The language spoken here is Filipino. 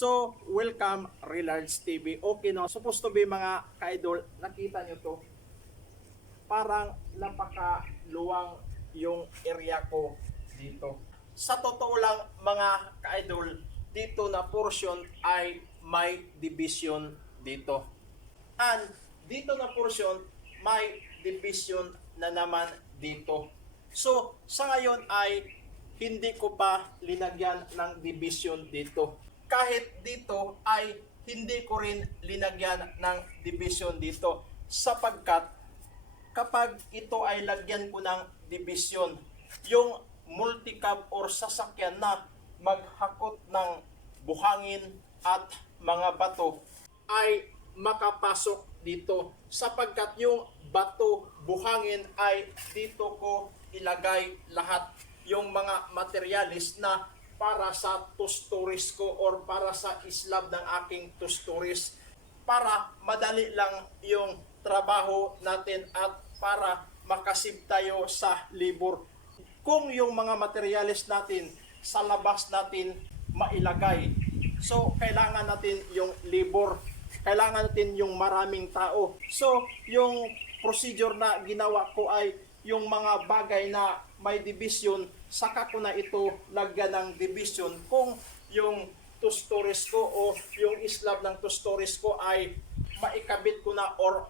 So, welcome Relards TV. Okay no, supposed to be mga ka-idol, nakita nyo to. Parang napakaluwang yung area ko dito. Sa totoo lang mga ka-idol, dito na portion ay may division dito. And dito na portion, may division na naman dito. So, sa ngayon ay hindi ko pa linagyan ng division dito. Kahit dito ay hindi ko rin linagyan ng division dito. Sapagkat kapag ito ay lagyan ko ng division, yung multicab or sasakyan na maghakot ng buhangin at mga bato ay makapasok dito. Sapagkat yung bato, buhangin ay dito ko ilagay lahat. Yung mga materialis na para sa two stories ko or para sa slab ng aking two stories para madali lang yung trabaho natin at para makasib tayo sa libur. Kung yung mga materialis natin sa labas natin mailagay, so kailangan natin yung libur, kailangan natin yung maraming tao. So yung procedure na ginawa ko ay yung mga bagay na may division, saka ko na ito lagyan ng division. Kung yung two stories ko o yung slab ng two stories ko ay maikabit ko na or